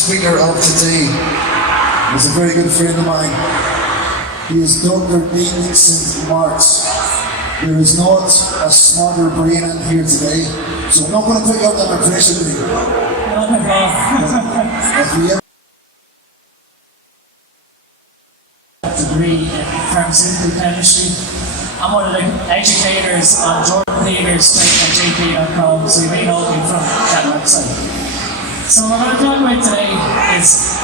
speaker of today is a very good friend of mine. He is Dr. Dean St. Mart. There is not a smarter brain in here today, so I'm not going to put you up that pressure today. If we ever degree in pharmaceutical chemistry. I'm one of the educators on Jordan Peters straight at jp.com, so you may know me from that website. So what I'm going to talk about today is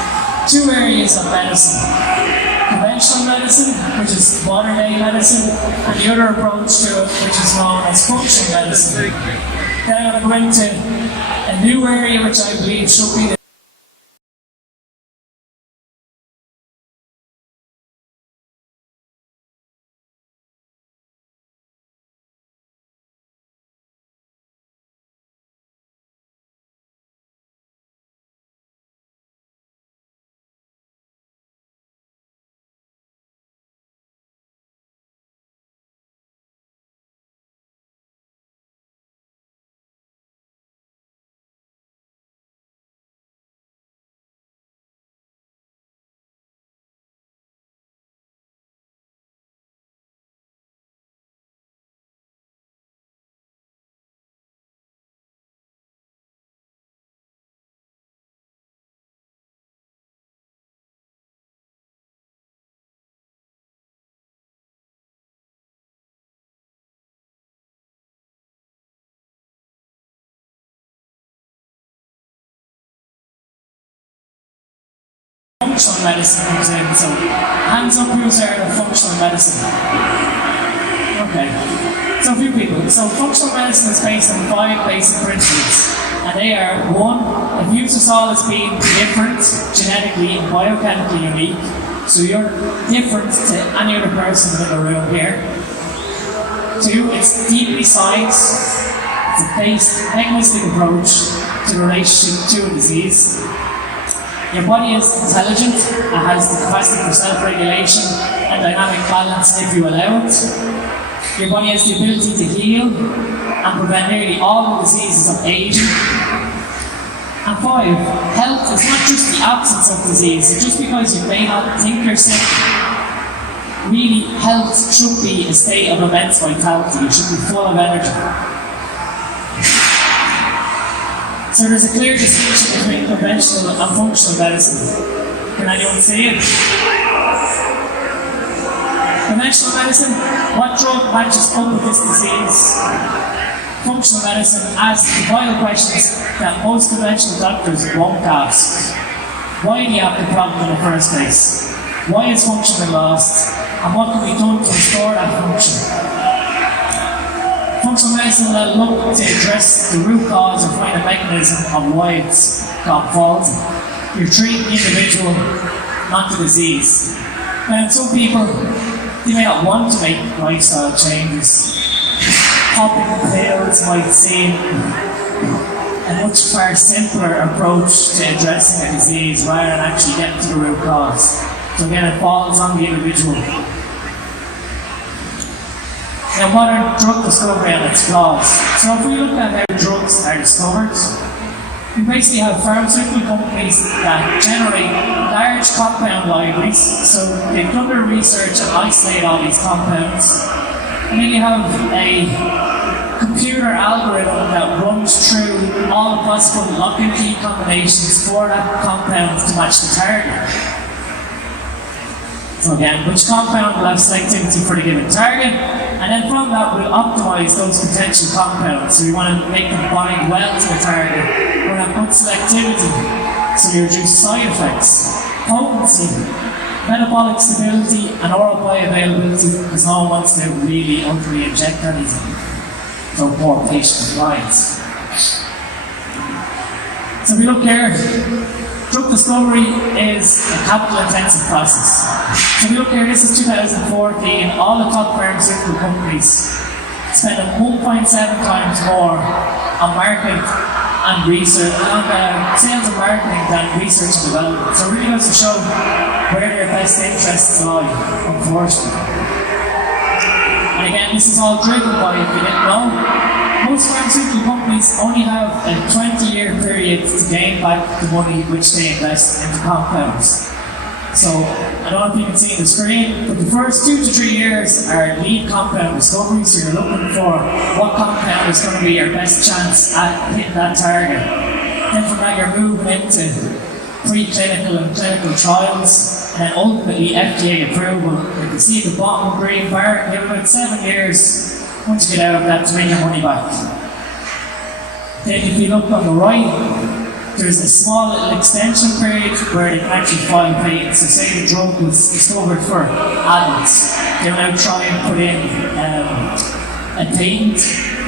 two areas of medicine. Conventional medicine, which is modern day medicine, and the other approach to it, which is known as functional medicine. Then I'm going to go into a new area which I believe should be the functional medicine comes in. So, hands up who's there in functional medicine. Okay. So, a few people. So, functional medicine is based on 5 basic principles. And they are: 1, it views us all as being different, genetically and biochemically unique. So, you're different to any other person in the room here. 2, it's deeply science. It's a based mechanistic approach to the relationship to a disease. Your body is intelligent, it has the capacity for self-regulation and dynamic balance if you allow it. Your body has the ability to heal and prevent nearly all the diseases of aging. And 5, health is not just the absence of disease. So just because you may not think you're sick, really health should be a state of immense vitality. You should be full of energy. So there's a clear distinction between conventional and functional medicine. Can anyone see it? Conventional medicine, what drug matches up with this disease? Functional medicine asks the vital questions that most conventional doctors won't ask. Why do you have the problem in the first place? Why is function been lost? And what can be done to restore that function? Functional medicine will look to address the root cause or find a mechanism of why it's got faulty. You're treating the individual, not the disease. Now, some people, they may not want to make lifestyle changes. Popping pills might seem a much far simpler approach to addressing a disease rather than actually getting to the root cause. So again, it falls on the individual. Now, modern drug discovery and its flaws. So if we look at how drugs are discovered, we basically have pharmaceutical companies that generate large compound libraries. So they've done their research and isolate all these compounds. And then you have a computer algorithm that runs through all the possible lock and key combinations for that compound to match the target. So again, which compound will have selectivity for the given target, and then from that we'll optimize those potential compounds. So we want to make them bind well to the target. We'll have good selectivity, so we reduce side effects, potency, metabolic stability, and oral bioavailability, because no one wants to really ultimately inject anything. So more patient compliance. So if we look here, drug discovery is a capital-intensive process. So we look here, this is 2014, all the top pharmaceutical companies spending 1.7 times more on marketing and research, on sales and marketing than research and development. So it really goes to show where their best interests lie, unfortunately. And again, this is all driven by, if you didn't know, most pharmaceutical companies only have a 20-year period to gain back the money which they invest into compounds. So, I don't know if you can see on the screen, but the first 2 to 3 years are lead compound discovery, so you're looking for what compound is going to be your best chance at hitting that target. Then from that you're moving into preclinical and clinical trials, and then ultimately FDA approval. You can see at the bottom of the green bar, you have about 7 years once you get out of that to bring your money back. Then if you look on the right, there's a small little extension period where they can actually file patents. So say the drug was discovered for adults, they'll now try and put in a patent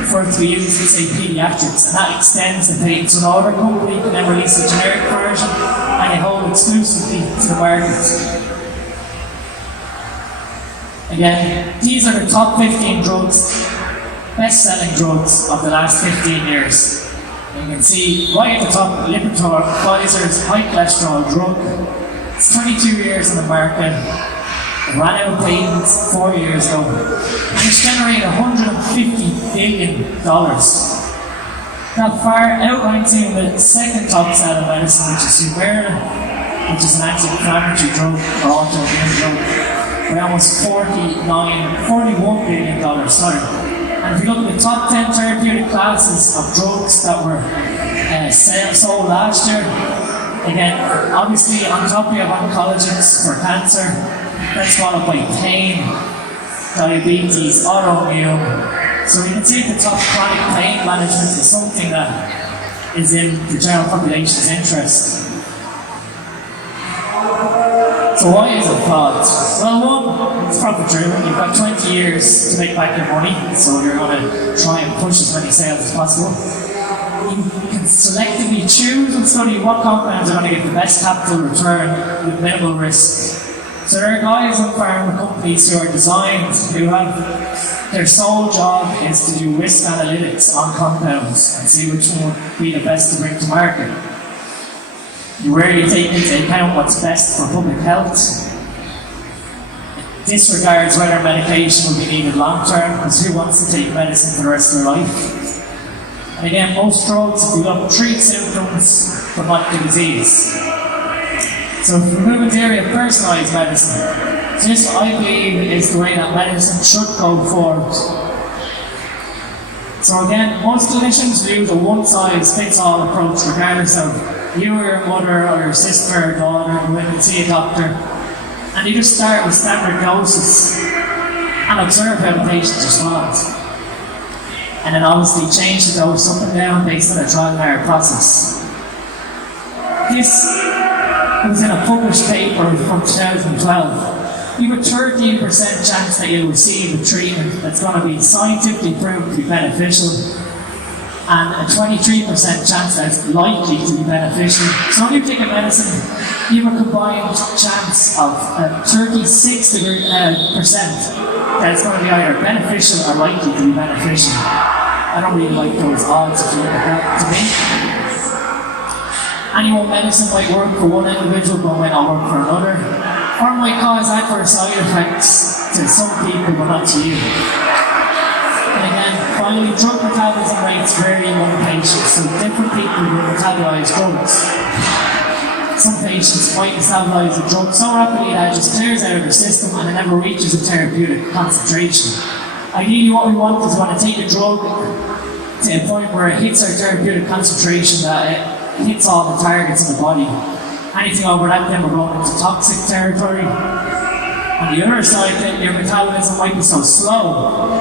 for it to be used in, say, pediatrics, and that extends the patent. So another company can then release a generic version and they hold exclusively to the market. Again, these are the top 15 drugs, best-selling drugs of the last 15 years. You can see right at the top, Lipitor, Pfizer's high cholesterol drug. It's 22 years on the market. It ran out of patents 4 years ago. And it's generated $150 billion. That far outranks even the second top selling medicine, which is Humira, which is an anti-inflammatory drug or autoimmune drug, by almost $41 billion. Sorry. And if you look at the top 10 therapeutic classes of drugs that were sold last year, again, obviously on top you have oncologics for cancer, that's followed by pain, diabetes, autoimmune. So you can see at the top, chronic pain management is something that is in the general population's interest. So why is it flawed? Well, one, it's profit driven. You've got 20 years to make back your money, so you're going to try and push as many sales as possible. You can selectively choose and study what compounds are going to give the best capital return with minimal risk. So there are guys in pharma companies who are designed, who have their sole job is to do risk analytics on compounds and see which one would be the best to bring to market. You rarely take into account what's best for public health. It disregards whether medication will be needed long term, because who wants to take medicine for the rest of their life? And again, most drugs, if you look, treat symptoms but not the disease. So if we move into the area of personalised medicine, this I believe is the way that medicine should go forward. So again, most clinicians use a one-size-fits-all approach regardless of you or your mother or your sister or daughter who went and see a doctor, and you just start with standard doses and observe how the patients respond. And then obviously change the dose up and down based on a trial and error process. This was in a published paper from 2012. You have a 13% chance that you'll receive a treatment that's going to be scientifically proven to be beneficial, and a 23% chance that it's likely to be beneficial. So when you take a medicine, you have a combined chance of 36% that it's going to be either beneficial or likely to be beneficial. I don't really like those odds if you look at that, to me. Any one medicine might work for one individual but might not work for another, or might cause adverse side effects to some people but not to you. And again, finally, drug metabolism rates vary among patients, so different people will metabolize drugs. Some patients might metabolize a drug so rapidly that it just clears out of their system and it never reaches a therapeutic concentration. Ideally, what we want is we want to take a drug to a point where it hits our therapeutic concentration, that it hits all the targets in the body. Anything over that, then we're going into toxic territory. On the other side, then your metabolism might be so slow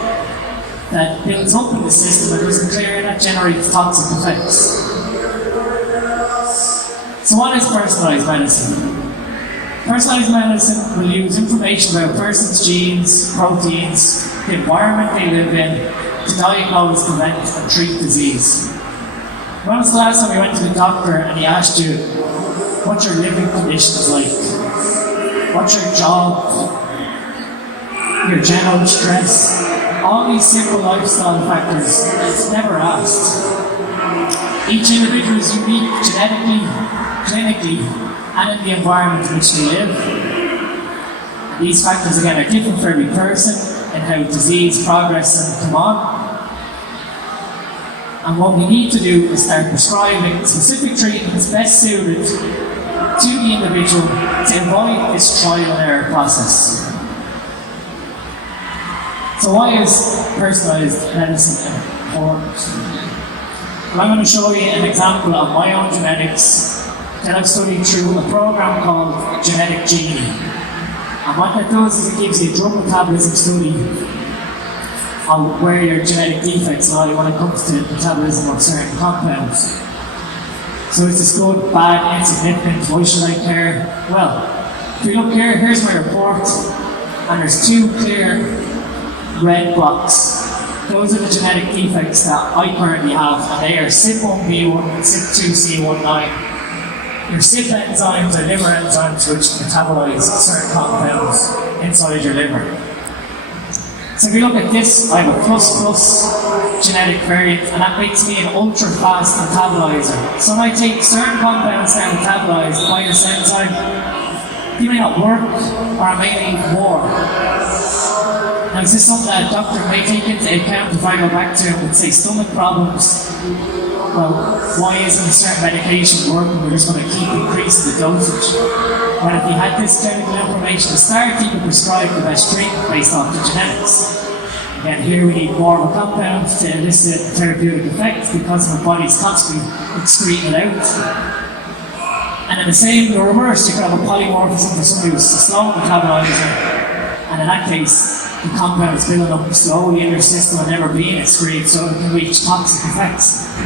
that builds up in the system and doesn't clear, and that generates toxic effects. So what is personalised medicine? Personalised medicine will use information about a person's genes, proteins, the environment they live in, to diagnose, prevent and treat disease. When was the last time you went to the doctor and he asked you what your living conditions like? What's your job? Your general stress? All these simple lifestyle factors, it's never asked. Each individual is unique genetically, clinically, and in the environment in which they live. And these factors again are different for every person and how disease progress and come on. And what we need to do is start prescribing specific treatments best suited to the individual to avoid this trial and error process. So why is personalised medicine important? Well, I'm going to show you an example of my own genetics that I've studied through a program called Genetic Genie. And what that does is it gives you a drug metabolism study of where your genetic defects lie when it comes to metabolism of certain compounds. So is this good, bad, insignificant, why should I care? Well, if we look here, here's my report, and there's two clear red blocks. Those are the genetic defects that I currently have, and they are CYP1B1 and CYP2C19. Your CYP enzymes are liver enzymes which metabolize certain compounds inside your liver. So if you look at this, I have a plus genetic variant, and that makes me an ultra fast metabolizer. So when I take certain compounds that are metabolized by this enzyme, they may not work, or I may need more. Now, is this something that a doctor may take into account if I go back to him with, say, stomach problems? Well, why isn't a certain medication working? We're just going to keep increasing the dosage. But if he had this clinical information to start, he could prescribe the best treatment based off the genetics. Again, here we need more of a compound to elicit a therapeutic effect because my body's constantly excreting it out. And in the reverse, you could have a polymorphism for somebody who's a slow metabolizer. And in that case, the compound is building up slowly in your system and never being excreted, so it can reach toxic effects.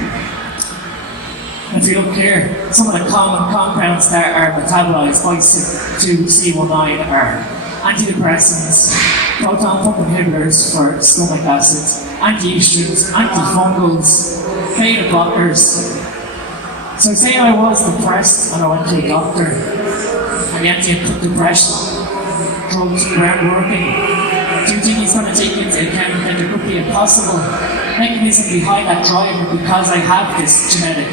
And if you look here, some of the common compounds that are metabolized by CYP2C19 are antidepressants, proton pump inhibitors for stomach acids, anti-estrogens, antifungals, beta blockers. So say I was depressed and I went to a doctor and the anti-depression drugs weren't working. Do you think he's going to take into account that there could be a possible mechanism behind that driver because I have this genetic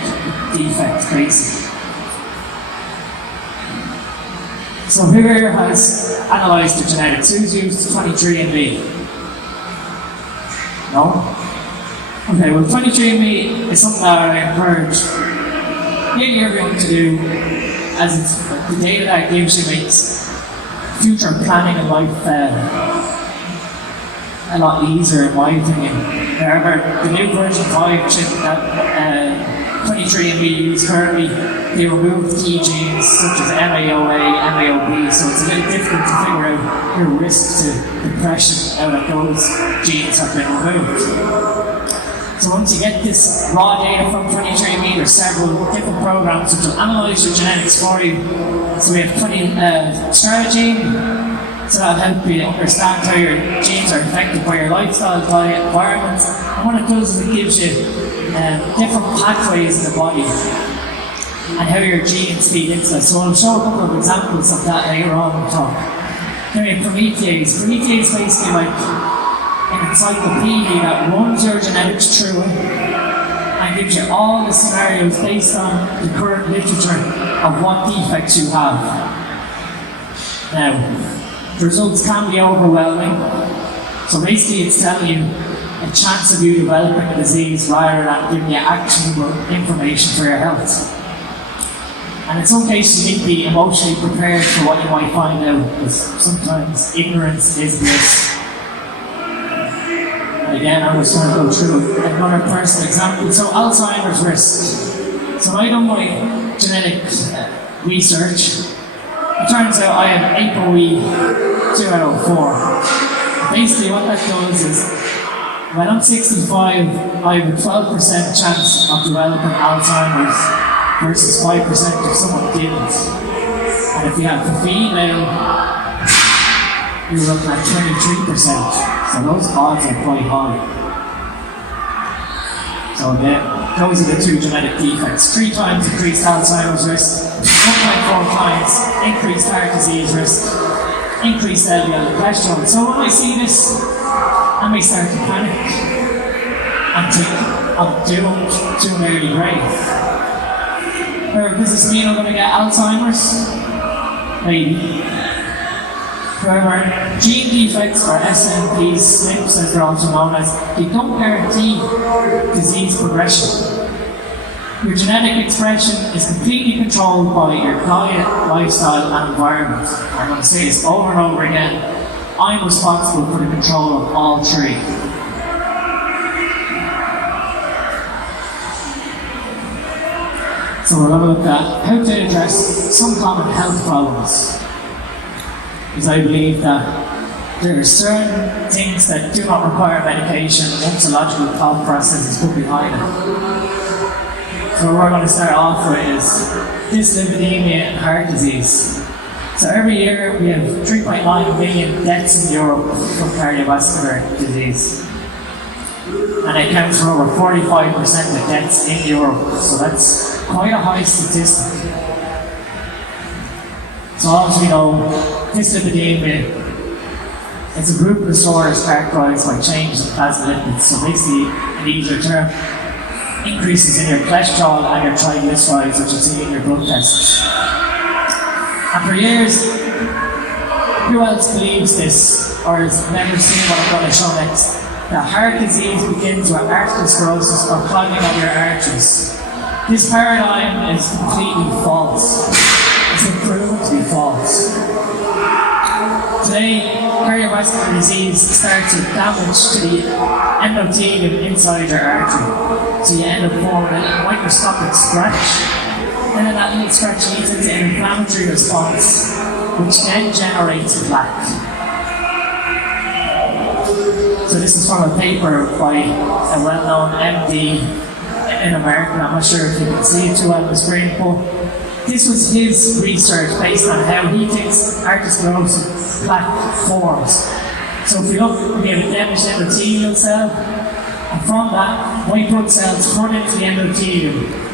defect, basically? So who here has analysed the genetics? Who's used 23andMe? No? Okay, well 23andMe is something that I encourage nearly everyone to do, as it's the data that it gives you makes future planning in life a lot easier, in my opinion. However, the new version 5 chip that 23andMe use currently, they remove key genes such as MAOA, MAOB, so it's a little difficult to figure out your risk to depression now that those genes have been removed. So once you get this raw data from 23andMe, there's several different programs which will analyse your genetics for you. So we have strategy, so that'll help you understand how your genes are affected by your lifestyle, diet, environment. And what it does is it gives you different pathways in the body and how your genes feed into that. So I'll show a couple of examples of that later on in the talk. Then we have Promethease. Promethease is basically like an encyclopedia that runs your genetics through it and gives you all the scenarios based on the current literature of what defects you have. Now, the results can be overwhelming. So basically it's telling you a chance of you developing a disease rather than giving you actionable information for your health. And in some cases you need to be emotionally prepared for what you might find out, because sometimes ignorance is bliss. And again, I'm just going to go through another personal example. So Alzheimer's risk. So when I done my genetic research, it turns out I have ApoE 2 out of 4. Basically what that does is, when I'm 65, I have a 12% chance of developing Alzheimer's versus 5% if someone didn't. And if you have the female, you're looking at 23%. So those odds are quite high. So again, those are the two genetic defects. 3 times increased Alzheimer's risk, 1.4 times increased heart disease risk, increased LDL cholesterol. So when I see this, I may start to panic and think I'm doomed to an early grave. Or does this mean I'm going to get Alzheimer's? Maybe. However, gene defects, or SNPs, SNPs as they're also known as, they don't guarantee disease progression. Your genetic expression is completely controlled by your diet, lifestyle, and environment. I'm going to say this over and over again. I'm responsible for the control of all three. So we're going to look at how to address some common health problems. Because I believe that there are certain things that do not require medication once a logical thought process is put behind it. So what we're going to start off with is dyslipidemia and heart disease. So every year we have 3.9 million deaths in Europe from cardiovascular disease. And it accounts for over 45% of deaths in Europe. So that's quite a high statistic. So as we know, dyslipidemia is a group of disorders characterized by changes in plasma lipids. So basically, in easier term, increases in your cholesterol and your triglycerides, which you see in your blood tests. And for years, who else believes this, or has never seen what I'm going to show next? That heart disease begins with arteriosclerosis or clogging of your arteries. This paradigm is completely false. It's been proven to be false. Today, cardiovascular disease starts with damage to the endothelium inside your artery. So you end up forming a microscopic scratch. And then that little scratch leads into an inflammatory response, which then generates plaque. So this is from a paper by a well-known MD in America. I'm not sure if you can see it too well on the screen, but this was his research based on how he thinks arteriosclerosis plaque forms. So if we look, we have a damaged endothelial cell, and from that, white blood cells run into the endothelium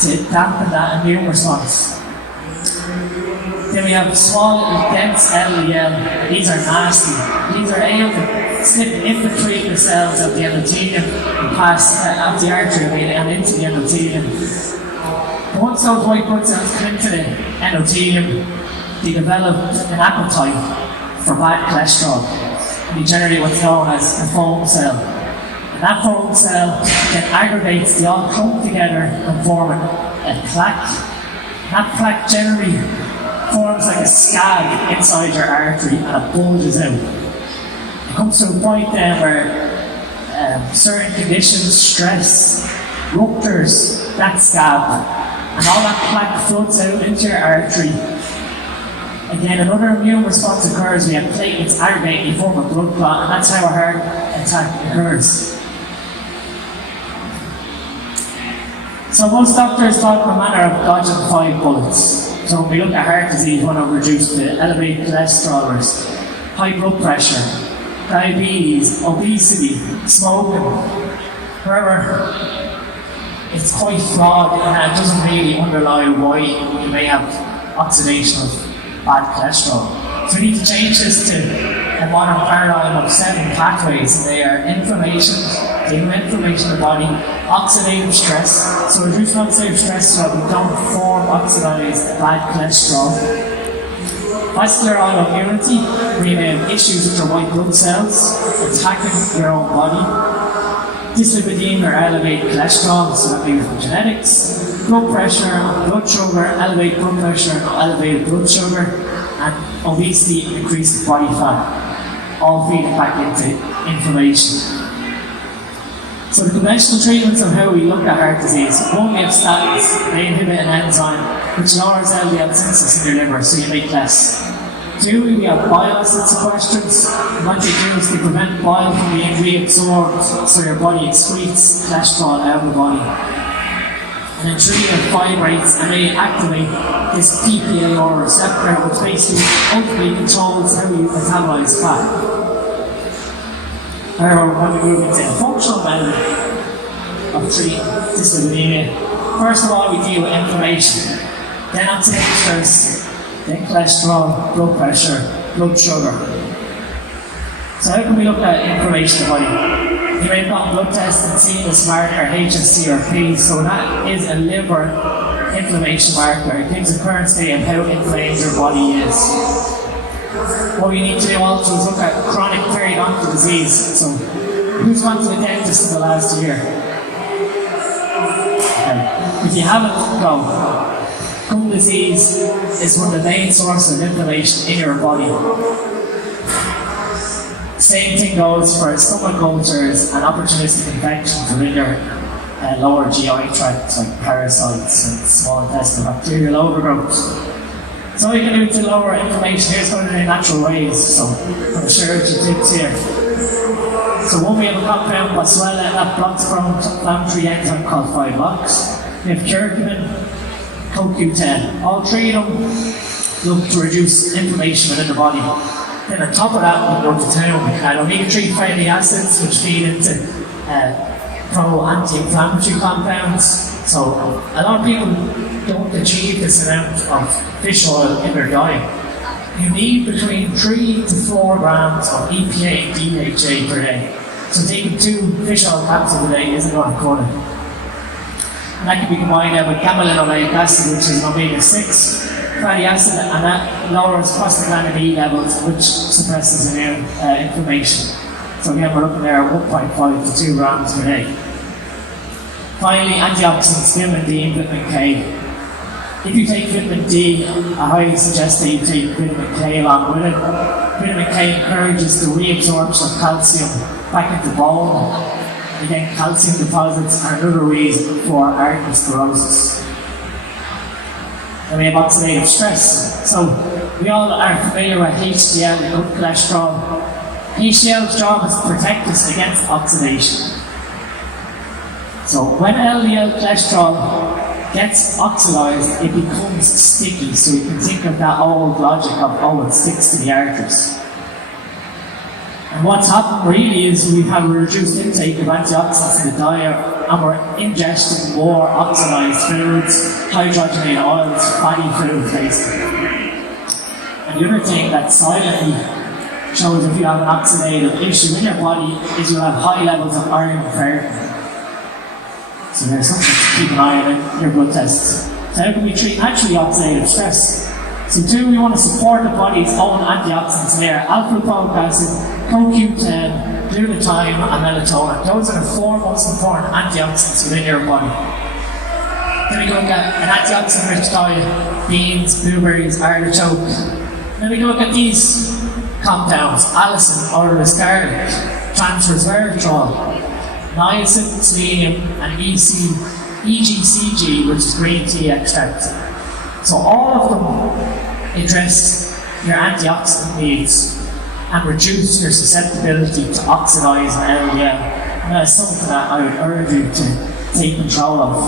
to dampen that immune response. Then we have small, dense LDL. These are nasty. These are able to slip in between the cells of the endothelium and pass out the artery and into the endothelium. Once those white blood cells come into the endothelium, they develop an appetite for bad cholesterol. And they generate what's known as a foam cell. And that foam cell then aggregates, they all come together and form a plaque. And that plaque generally forms like a scab inside your artery and it bulges out. It comes to a point then where certain conditions, stress, ruptures that scab. And all that plaque floats out into your artery. Again, another immune response occurs. We have platelets aggregate, you form a blood clot, and that's how a heart attack occurs. So most doctors talk in a manner of dodging 5 bullets. So when we look at heart disease, we want to reduce the elevated cholesterol risk, high blood pressure, diabetes, obesity, smoking. However, it's quite flawed and it doesn't really underlie why you may have oxidation of bad cholesterol. So we need to change this to a modern paradigm of 7 pathways, and they are inflammation, inflammation of the body, oxidative stress, so reduce oxidative stress so that we don't form oxidized bad cholesterol. Vascular autoimmunity, where you may have issues with your white blood cells attacking your own body. Dyslipidemia or elevated cholesterol, so that may be from genetics. Blood pressure, blood sugar, elevated blood pressure, elevated blood sugar, and obesity, increased body fat, all feeding back into inflammation. So the conventional treatments of how we look at heart disease: one, we have statins. They inhibit an enzyme which lowers LDL synthesis in your liver, so you make less. 2, we have bile acid sequestrants. What they do is they prevent bile from being reabsorbed, so your body excretes cholesterol out of the body. And then 3, you have fibrates, and they activate this PPAR receptor, which basically ultimately controls how you metabolize fat. However, when we move into a functional method of treating dyslipidemia, first of all we deal with inflammation, then oxidative stress, then cholesterol, blood pressure, blood sugar. So how can we look at inflammation in the body? You may have gotten blood tests and seen the Mart or HSC or P, so that is a liver inflammation marker. It gives a current state of how inflamed your body is. what we need to do also is look at chronic periodontal disease. So, who's gone to the dentist in the last year? Okay. If you haven't, go. Gum disease is one of the main sources of inflammation in your body. Same thing goes for stomach ulcers and opportunistic infections within your lower GI tract, like parasites and small intestinal bacterial overgrowth. So what you can do to lower inflammation, here's one of the natural ways. So I'm going to share with you tips here. So one, we have a compound Boswellia that blocks inflammatory enzyme called 5-LOX. We have curcumin, CoQ10. All three of them look to reduce inflammation within the body. Then on top of that, we go to town. We can add omega-3 fatty acids, which feed into pro-anti-inflammatory compounds. So a lot of people don't achieve this amount of fish oil in their diet. You need between 3 to 4 grams of EPA and DHA per day. So taking 2 fish oil capsules a day isn't going to cut it. And that can be combined with gamma-linolenic acid, which is an omega-6 fatty acid, and that lowers prostaglandin E levels, which suppresses immune inflammation. So again, we're looking there at 1.5 to 2 grams per day. Finally, antioxidants, vitamin D and vitamin K. If you take vitamin D, I highly suggest that you take vitamin K along with it. Vitamin K encourages the reabsorption of calcium back into bone. Again, calcium deposits are another reason for arteriosclerosis. And we have oxidative stress. So we all are familiar with HDL and good cholesterol. HDL's job is to protect us against oxidation. So when LDL cholesterol gets oxidized, it becomes sticky. So you can think of that old logic of, oh, it sticks to the arteries. And what's happened really is we have a reduced intake of antioxidants in the diet, and we're ingesting more oxidized foods, hydrogenated oils, fatty foods basically. And the other thing that silently shows if you have an oxidative issue in your body is you'll have high levels of iron and ferritin. So there's something to keep an eye on in your blood tests. So how can we treat naturally oxidative stress? So two, we want to support the body's own antioxidants there: alpha-lipoic acid, CoQ10, glutathione, and melatonin. Those are the 4 most important antioxidants within your body. Then we look at an antioxidant-rich diet: beans, blueberries, artichoke. Then we look at these compounds: allicin, or ascardic, transresveratrol, niacin, selenium, and EGCG, which is green tea extract. So all of them address your antioxidant needs and reduce your susceptibility to oxidize and LDL. And that's something that I would urge you to take control of.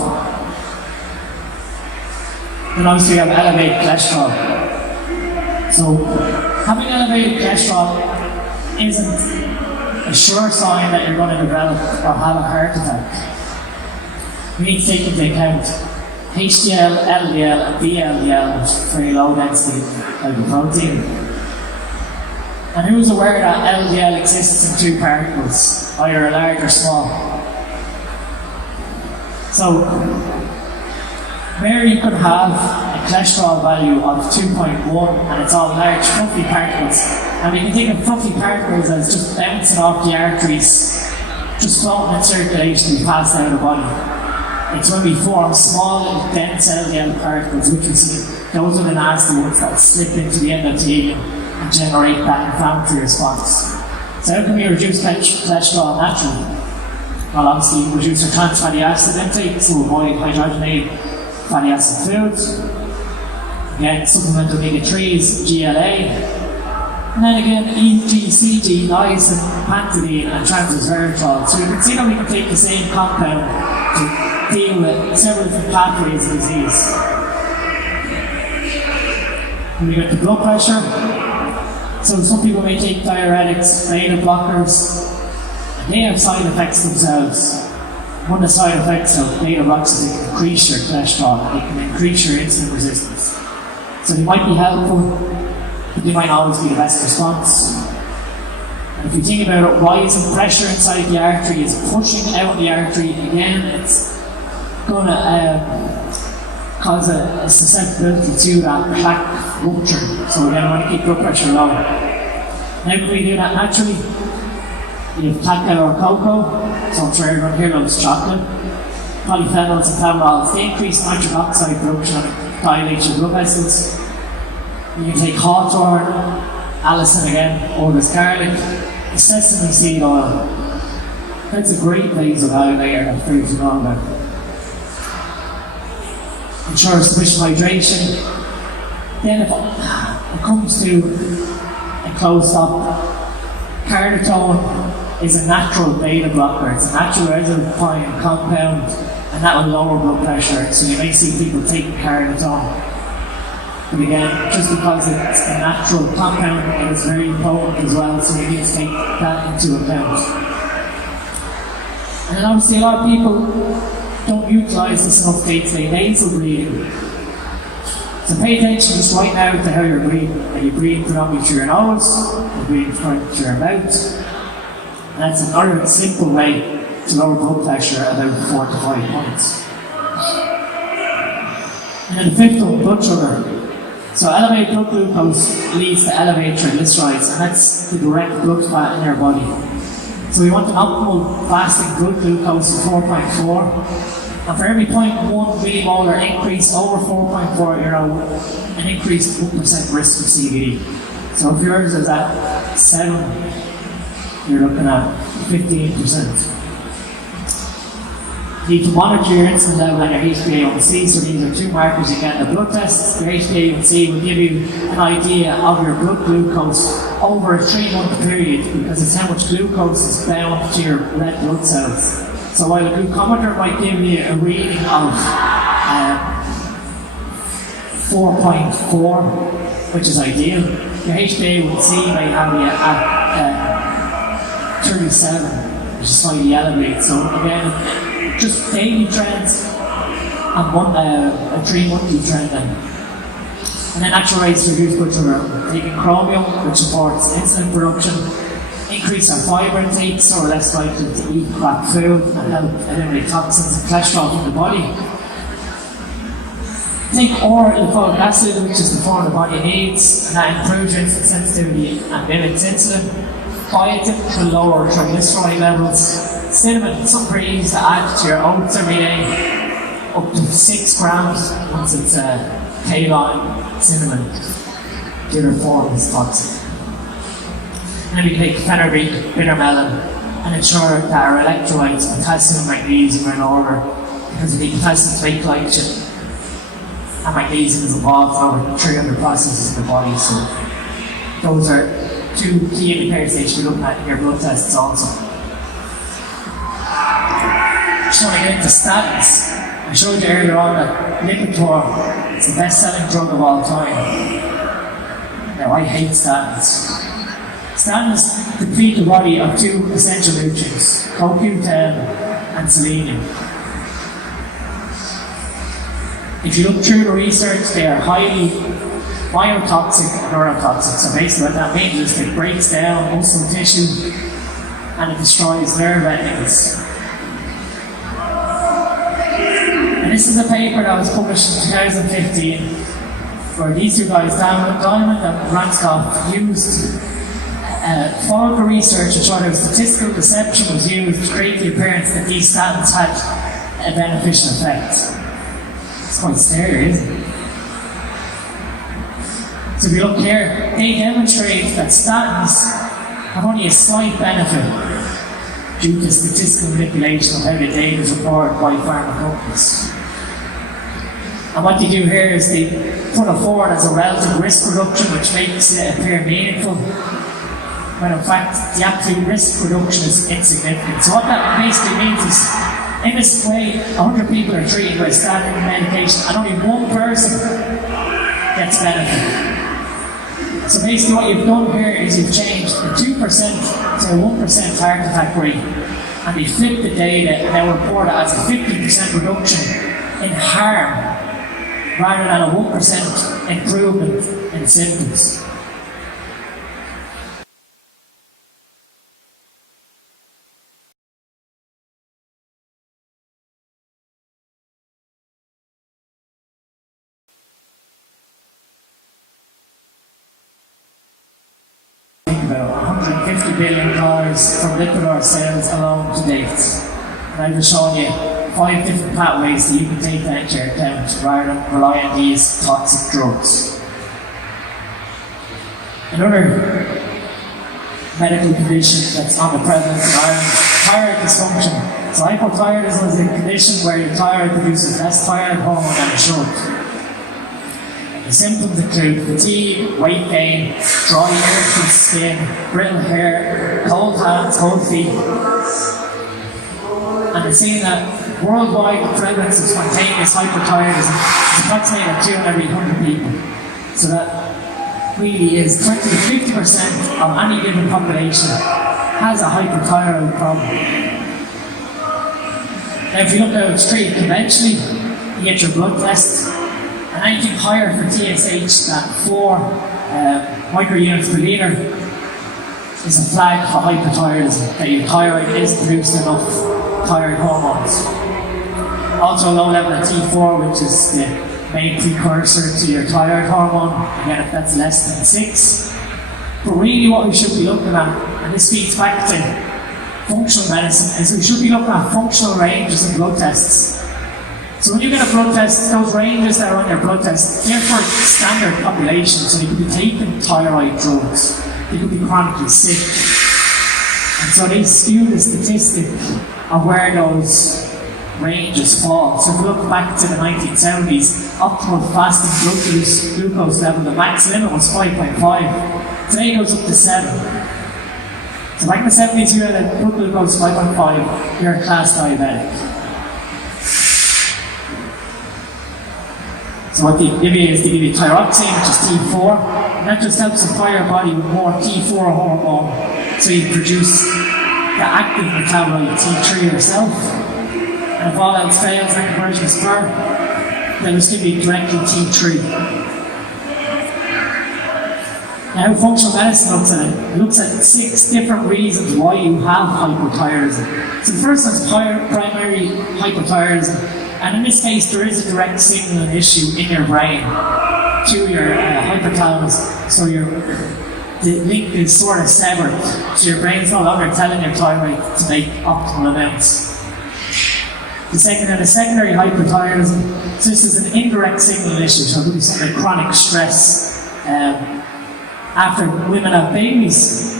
Then obviously we have elevated cholesterol. So having elevated cholesterol isn't a sure sign that you're going to develop or have a heart attack. We need to take into account HDL, LDL, and VLDL, which is very low density lipoprotein. And who's aware that LDL exists in 2 particles, either large or small? So, where you could have a cholesterol value of 2.1 and it's all large fluffy particles, and we can think of fluffy particles as just bouncing off the arteries, just floating in circulation and passed out of the body. It's when we form small, dense LDL particles, which you see, those are the nasty ones that slip into the endothelium and generate that inflammatory response. So how can we reduce cholesterol naturally? Well, obviously, reduce our trans fatty acid intake, so avoid hydrogenated fatty acid foods. Again, supplement omega-3s, GLA. And then again, EGCG, niacin, pantidine, and transresveratrol. So you can see how we can take the same compound to deal with several different pathways of disease. When we get to blood pressure, so some people may take diuretics, beta blockers, and they have side effects themselves. One of the side effects of beta blockers is they can increase your cholesterol, they can increase your insulin resistance. So they might be helpful, but they might not always be the best response. And if you think about it, rising pressure inside the artery is pushing out the artery. Again, it's going to cause a susceptibility to that plaque rupture. So again, we want to keep blood pressure low. How can we do that naturally? You have cacao or cocoa, so I'm sure everyone here loves chocolate. Polyphenols and flavonols, they increase nitric oxide production and dilate your blood vessels. You can take hawthorn, allicin again, or there's garlic, sesame seed oil. That's a great vasodilator that food you know about. Ensure sufficient hydration. Then if it comes to a closed stop, carditone is a natural beta blocker. It's a natural reservoir compound, and that will lower blood pressure. So you may see people taking carditone. But again, just because it's a natural compound, it is very potent as well, so we need to take that into account. And then obviously a lot of people don't utilise this enough day-to-day nasal breathing. So pay attention just right now to how you're breathing. Are you breathing predominantly through your nose? Are you breathing predominantly through your mouth? And that's another simple way to lower blood pressure about 4 to 5 points. And then the fifth one, blood sugar. So elevated blood glucose leads to elevated triglycerides, and that's the direct blood fat in our body. So we want an optimal fasting blood glucose of 4.4, and for every 0.1 millimolar increase over 4.4, you're an increased 1% risk of CVD. So if yours is at 7, you're looking at 15%. You can monitor your insulin level and your HbA1c, so these are two markers you get in a blood test. Your HbA1c will give you an idea of your blood glucose over a 3-month period, because it's how much glucose is bound to your red blood cells. So while a glucometer might give you a reading of 4.4, which is ideal, your HbA1c may have you at 37, which is slightly elevated. So again, just daily trends and a 3-monthly trend then. And then natural ways to reduce blood sugar, taking chromium, which supports insulin production, increase our fibre intake, so we're less likely to eat crap food and help eliminate toxins and cholesterol from the body. Take oral lipoic acid, which is the form the body needs, and that improves your insulin sensitivity and mimics insulin. Biotin will lower triglyceride levels. Cinnamon, something pretty easy to add to your oats every day, up to 6 grams once it's kaolin cinnamon. The other form is toxic. And then we take fenugreek, bitter melon, and ensure that our electrolytes, potassium and magnesium, are in order, because we need potassium to make glycogen, and magnesium is involved in over 300 processes in the body. So those are 2 key indicators that you should be looking at in your blood tests also. I just want to get into statins. I showed you earlier on that Lipitor is the best-selling drug of all time. Now, I hate statins. Statins deplete the body of 2 essential nutrients, CoQ10 and selenium. If you look through the research, they are highly myotoxic and neurotoxic. So basically what that means is it breaks down muscle tissue and it destroys nerve endings. And this is a paper that was published in 2015 where these 2 guys, Diamond and Ranskoff, used follow the research and showed how statistical deception was used to create the appearance that these statins had a beneficial effect. It's quite scary, isn't it? So if you look here, they demonstrate that statins have only a slight benefit due to statistical manipulation of how the data is reported by pharma companies. And what they do here is they put it forward as a relative risk reduction, which makes it appear meaningful, when in fact the absolute risk reduction is insignificant. So what that basically means is, in this way, 100 people are treated by statin medication and only 1 person gets benefit. So basically what you've done here is you've changed the 2% to a 1% heart attack rate, and you flip the data and now report it as a 50% reduction in harm rather than a 1% improvement in symptoms. about $150 billion from liquid sales alone to date. And I've just shown you 5 different pathways that you can take that into account rather than rely on these toxic drugs. Another medical condition that's on the prevalence in Ireland, thyroid dysfunction. So hypothyroidism is a condition where your thyroid produces less thyroid hormone than it should. The symptoms include fatigue, weight gain, dry, irritable skin, brittle hair, cold hands, cold feet. And it's seen that worldwide the prevalence of spontaneous hypothyroidism is approximately at 2 in every 100 people. So that really is 20 to 50% of any given population has a hypothyroid problem. Now if you look at its treatment conventionally, you get your blood test, and anything higher for TSH than 4 microunits per litre is a flag for hypothyroidism, that your thyroid isn't producing enough thyroid hormones. Also a low level of T4, which is the main precursor to your thyroid hormone, again if that's less than 6. But really what we should be looking at, and this feeds back to functional medicine, is we should be looking at functional ranges in blood tests. So when you get a blood test, those ranges that are on your blood test, they're for standard population, so you could be taking thyroid drugs, you could be chronically sick. And so they skew the statistic of where those ranges fall. So if you look back to the 1970s, optimal fasting glucose level, the max limit was 5.5. Today it goes up to 7. So back in the 70s, you had a blood glucose 5.5, you're a class diabetic. So what they give you is they give you thyroxine, which is T4, and that just helps supply your body with more T4 hormone, so you produce the active metabolite T3 yourself. And if all else fails, that conversion is poor, they'll just give you directly T3. Now, how functional medicine looks at it, it looks at 6 different reasons why you have hypothyroidism. So the first one is primary hypothyroidism. And in this case, there is a direct signaling issue in your brain to your hypothalamus. So the link is sort of severed. So your brain's no longer telling your thyroid to make optimal amounts. The secondary hypothyroidism, so this is an indirect signaling issue. So it could be something like chronic stress. After women have babies,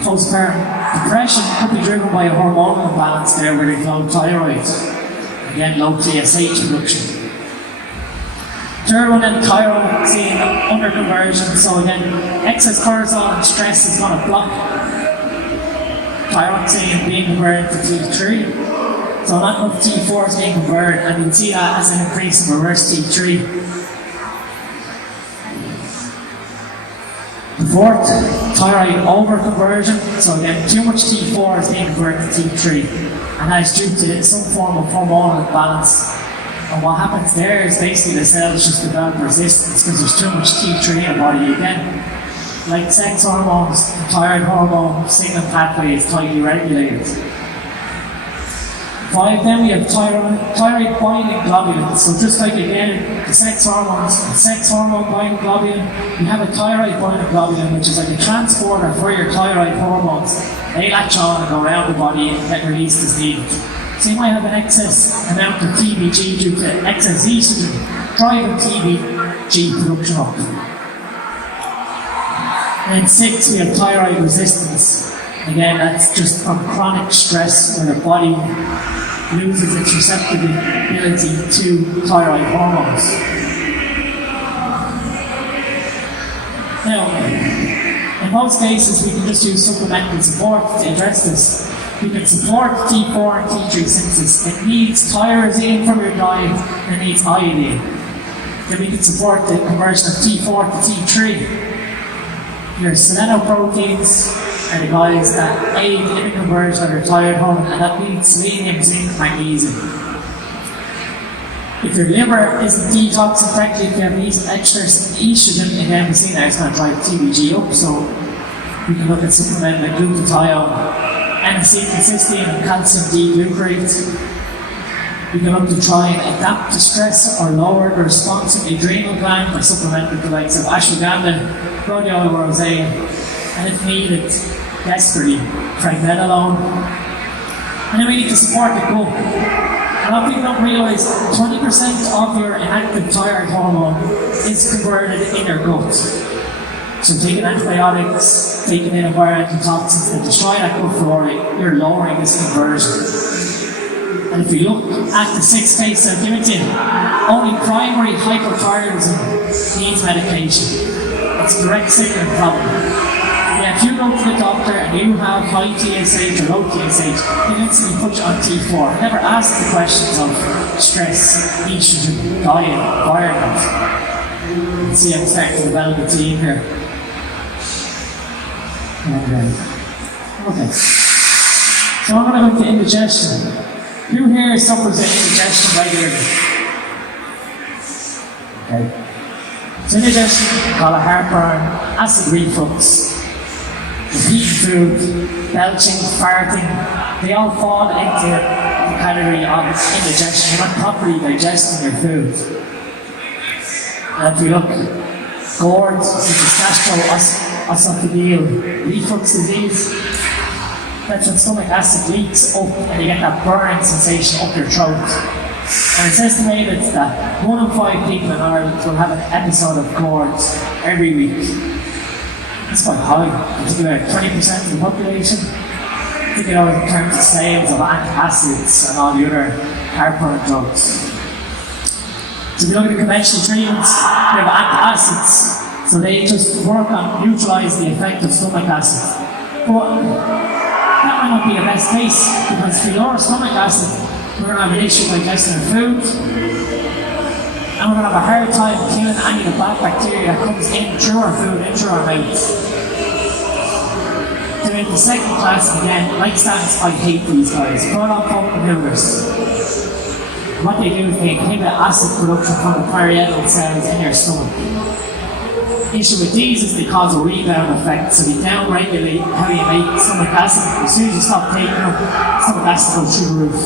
postpartum depression could be driven by a hormonal imbalance there with a low thyroid. Again, low TSH production. Third one, then thyroxine underconversion. So again, excess cortisol and stress is going to block thyroxine being converted to T3. So not enough T4 is being converted, and you can see that as an increase in reverse T3. The fourth, thyroid overconversion. So again, too much T4 is being converted to T3. And that is due to some form of hormonal imbalance. And what happens there is basically the cells just develop resistance because there's too much T3 in your body again. Like sex hormones, the thyroid hormone signaling pathway is tightly regulated. 5, then we have thyroid binding globulin. So just like again, the sex hormone binding globulin, you have a thyroid binding globulin, which is like a transporter for your thyroid hormones. They latch on and go around the body and get released as needed. So you might have an excess amount of TBG due to excess estrogen, driving TBG production up. And then 6, we have thyroid resistance. Again, that's just from chronic stress where the body loses its receptivity to thyroid hormones. Now, in most cases, we can just use supplemental support to address this. We can support T4 and T3 synthesis. It needs tyrosine from your diet, and it needs iodine. Then we can support the conversion of T4 to T3. Your selenoproteins are the guys that aid in the conversion of your thyroid hormone, and that needs selenium, zinc, magnesium. If your liver isn't detoxing correctly, if you have extra estrogen, again, we've seen that it's going to drive TBG up, so we can look at supplementing like glutathione, N-acetylcysteine, and calcium D-glucarate. We can look to try and adapt to stress or lower the response of the adrenal gland by supplementing the likes of ashwagandha, rhodiola rosea, and if needed, desperately, pregnenolone. And then we need to support the gut. A lot of people don't realise 20% of your inactive thyroid hormone is converted in your gut. So taking antibiotics, taking in environmental toxins that destroy that gut flora, you're lowering this conversion. And if we look at the 6 states I've given to you, only primary hypothyroidism needs medication. It's a direct signaling problem. Yeah, if you go to the doctor and you have high TSH or low TSH, they instantly put you on T4. Never ask the questions of stress, estrogen, diet, environment. You see, I'm starting to develop a team here. Okay. So I'm going to go to indigestion. Who here suffers with indigestion regularly? Okay. So indigestion, call it heartburn, acid reflux, repeating food, belching, farting, they all fall into the category of indigestion. You're not properly digesting your food. And if we look, GERD, such as gastroesophageal reflux disease, that's when stomach acid leaks up and you get that burning sensation up your throat. And it's estimated that 1 in 5 people in Ireland will have an episode of GERD every week. That's quite high. I think about 20% of the population. Think in terms of sales of antacids and all the other heartburn drugs. So if you look at the conventional treatments, we have antacids. So they just work on neutralising the effect of stomach acid. But that might not be the best case, because if you lower stomach acid, we're going to have an issue digesting our food, and we're going to have a hard time killing any of the bad bacteria that comes in through our food, into our mouth. So in the second class, again, like statins, I hate these guys. Proton pump inhibitors. What they do is they inhibit acid production from the parietal cells in your stomach. The issue with these is they cause a rebound effect, so they down-regulate how you make stomach acid. As soon as you stop taking them, stomach acid goes through the roof.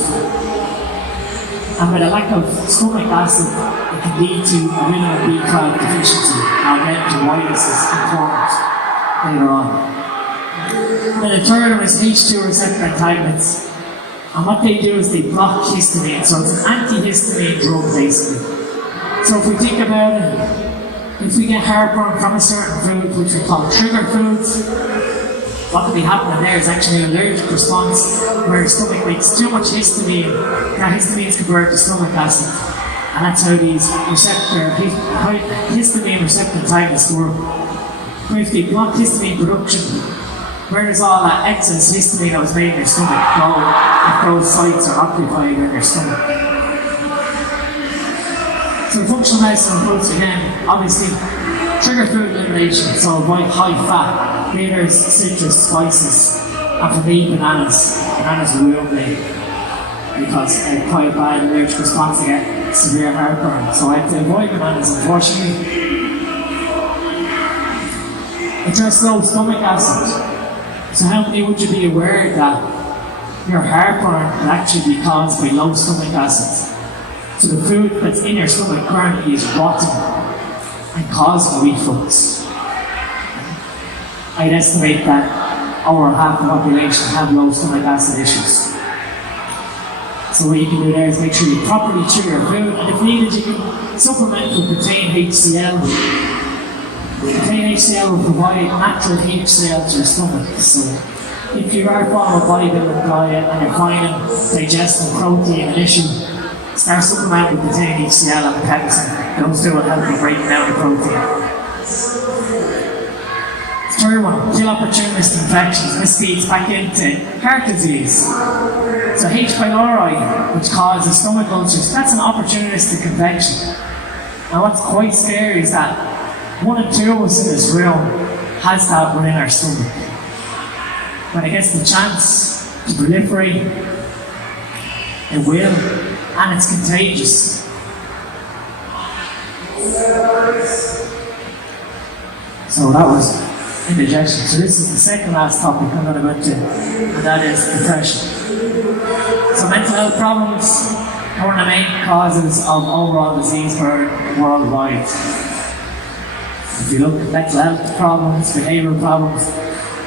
And with a lack of stomach acid, it can lead to a vitamin B12 deficiency. I'll get into why this is important later on. Then the third one is H2 receptor antagonists. And what they do is they block histamine, so it's an antihistamine drug basically. So if we think about it, if we get heartburn from a certain food, which we call trigger foods, what could be happening there is actually an allergic response where the stomach makes too much histamine. That histamine is converted to stomach acid. And that's how these histamine receptor antagonists work. But if they block histamine production, where does all that excess histamine that was made in your stomach go if those sites are occupied in your stomach? So functional medicine approach again, obviously, trigger food elimination, so avoid high fat, bitters, citrus, spices, and for me, bananas. Bananas ruin me because they're quite a bad allergic response to get severe heartburn. So I have to avoid bananas, unfortunately. Address low stomach acid. So how many would you be aware that your heartburn can actually be caused by low stomach acid? So the food that's in your stomach currently is rotting and causing reflux. I'd estimate that over half the population have low stomach acid issues. So what you can do there is make sure you properly trigger your food, and if needed you can supplement with protein HCl. Protein HCl will provide natural HCl to your stomach. So if you are following a bodybuilding diet and you're finding digesting protein an issue, start supplementing with protein HCl and pepsin. Those two will help you break down the protein. Third one, kill opportunist infections. This feeds back into heart disease. So H. pylori, which causes stomach ulcers, that's an opportunistic infection. Now what's quite scary is that 1 in 2 of us in this room has that within our stomach. When it gets the chance to proliferate, it will, and it's contagious. So that was indigestion. So this is the second last topic I'm going to go into, and that is depression. So mental health problems are one of the main causes of overall disease burden worldwide. If you look at mental health problems, behavioural problems,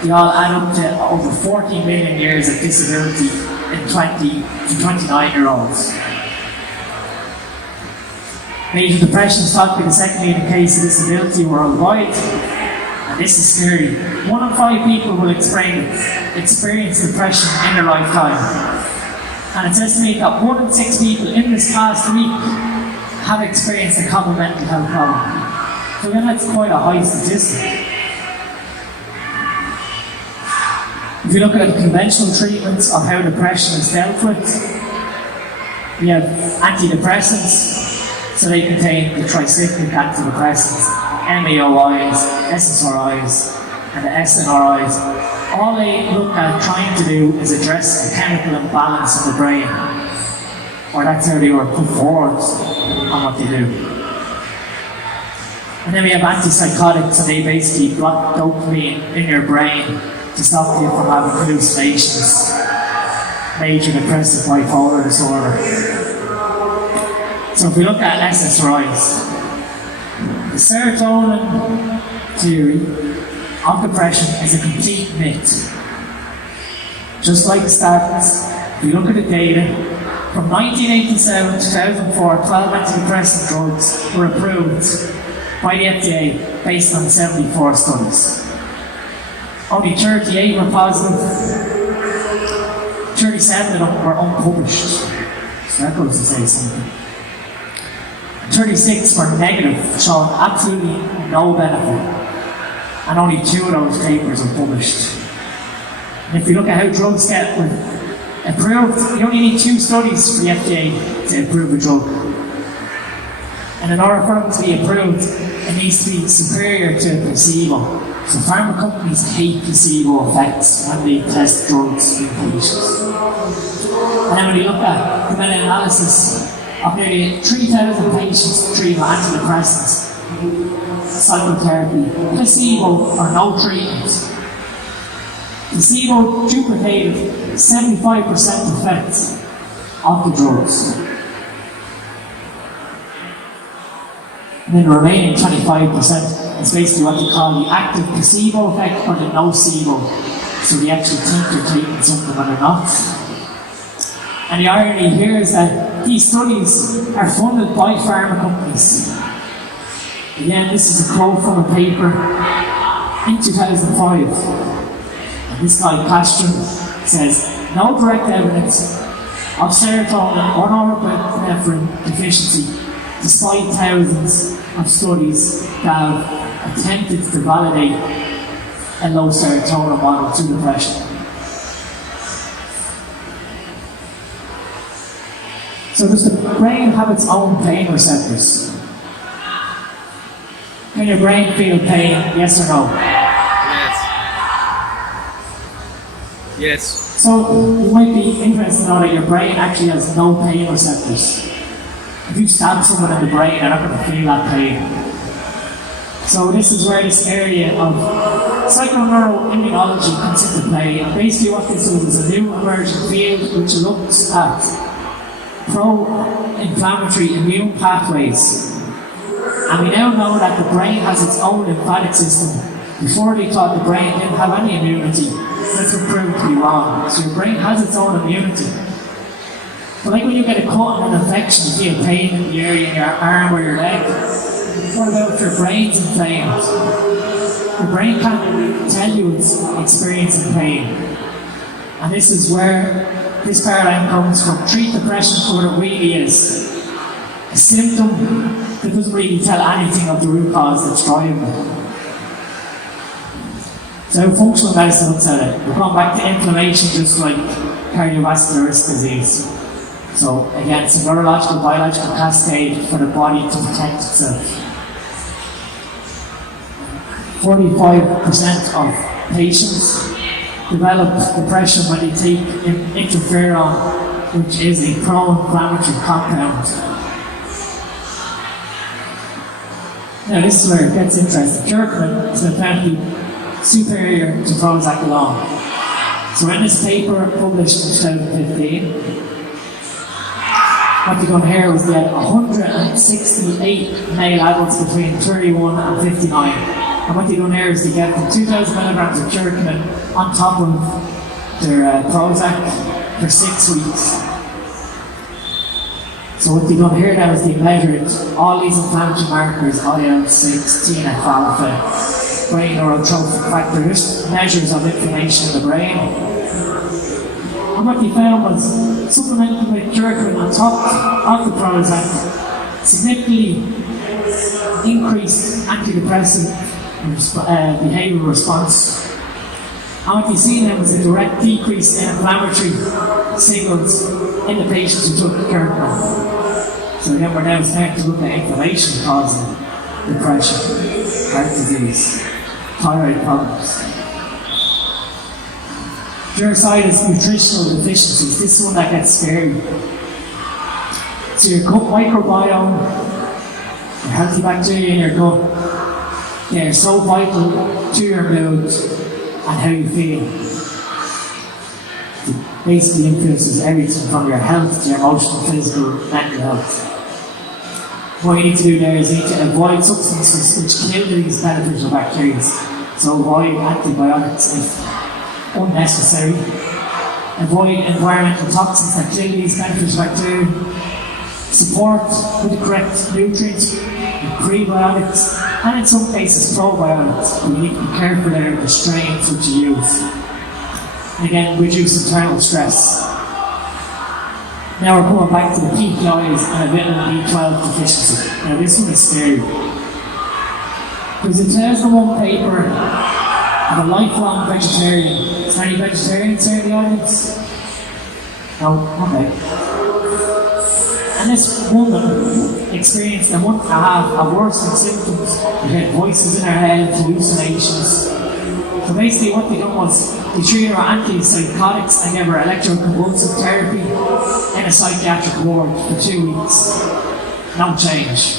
they all add up to over 40 million years of disability in 20 to 29-year-olds. Major depression is thought to be the second leading case of disability worldwide, and this is scary. 1 in 5 people will experience depression in their lifetime, and it's estimated that 1 in 6 people in this past week have experienced a common mental health problem. So again, that's quite a high statistic. If you look at the conventional treatments of how depression is dealt with, we have antidepressants. So they contain the tricyclic antidepressants, MAOIs, SSRIs, and the SNRIs. All they look at trying to do is address a chemical imbalance in the brain, or that's how they were put forward on what they do. And then we have antipsychotics, so they basically block dopamine in your brain to stop you from having hallucinations, major depressive bipolar disorder. So if we look at SSRIs, the serotonin theory of depression is a complete myth. Just like statins, if we look at the data, from 1987 to 2004, 12 antidepressant drugs were approved by the FDA based on 74 studies. Only 38 were positive, 37 of them were unpublished. So that goes to say something. 36 were negative, showing absolutely no benefit, and only 2 of those papers were published. And if you look at how drugs get approved, you only need 2 studies for the FDA to approve a drug. And in order for them to be approved, it needs to be superior to a placebo. So pharma companies hate placebo effects when they test drugs in patients. And then when you look at the meta-analysis of nearly 3,000 patients treated with antidepressants, psychotherapy, placebo or no treatment. Placebo duplicated 75% effect of the drugs. And then the remaining 25% is basically what they call the active placebo effect or the nocebo. So they actually think they're taking something when they're not. And the irony here is that these studies are funded by pharma companies. Again, this is a quote from a paper in 2005. And this guy, Pastron, says, no direct evidence of serotonin or norepinephrine deficiency, despite thousands of studies that have attempted to validate a low serotonin model to depression. So does the brain have its own pain receptors? Can your brain feel pain, yes or no? Yes. Yes. So you might be interested to know that your brain actually has no pain receptors. If you stab someone in the brain, they're not going to feel that pain. So this is where this area of psychoneuroimmunology comes into play. And basically what this is a new emerging field which looks at pro-inflammatory immune pathways. And we now know that the brain has its own lymphatic system. Before they thought the brain didn't have any immunity. That's been proved to be wrong. So your brain has its own immunity. But like when you get a cut and an infection, you feel pain in the area in your arm or your leg. What about if your brain's inflamed? Your brain can't tell you it's experiencing pain. And this is where this paradigm comes from. Treat depression for what it really is. A symptom that doesn't really tell anything of the root cause that's driving it. So functional medicine looks at it. We're going back to inflammation just like cardiovascular disease. So again, it's a neurological, biological cascade for the body to protect itself. 45% of patients develop depression when they take interferon, which is a pro-inflammatory compound. Now this is where it gets interesting. Curcumin is found to be superior to Prozac alone. So in this paper published in 2015, what they done here was they had 168 male adults between 31 and 59. And what they done there is they get 2,000 milligrams of curcumin on top of their Prozac for 6 weeks. So what they done here now is they measured all these inflammatory markers, IL-6, TNF-alpha, brain neurotrophic factor, just measures of inflammation in the brain. And what they found was supplementing with curcumin on top of the Prozac significantly increased antidepressant behavioural response. And what you see then was a direct decrease in inflammatory signals in the patients who took curcumin. So again, we're now starting to look at inflammation causing depression, heart disease, thyroid problems. Gerasitis, nutritional deficiencies. This is one that gets scary. So your gut microbiome, your healthy bacteria in your gut, they're so vital to your mood and how you feel. It basically influences everything from your health to your emotional, physical, mental health. What you need to do there is you need to avoid substances which kill these beneficial bacteria. So avoid antibiotics if unnecessary. Avoid environmental toxins that kill these beneficial bacteria. Support with the correct nutrients, with prebiotics, and in some cases probiotics. But you need to be careful there with the strains which you use. And again, reduce internal stress. Now we're coming back to the PPIs and a vitamin B12 deficiency. Now this one is scary. There's a 2001 paper of a lifelong vegetarian. Is there any vegetarians here in the audience? No? Okay. And this woman experienced a month and a half of worsening symptoms. They had voices in her head, hallucinations. So basically what they done was they treated her antipsychotics and gave her electroconvulsive therapy in a psychiatric ward for 2 weeks. No change.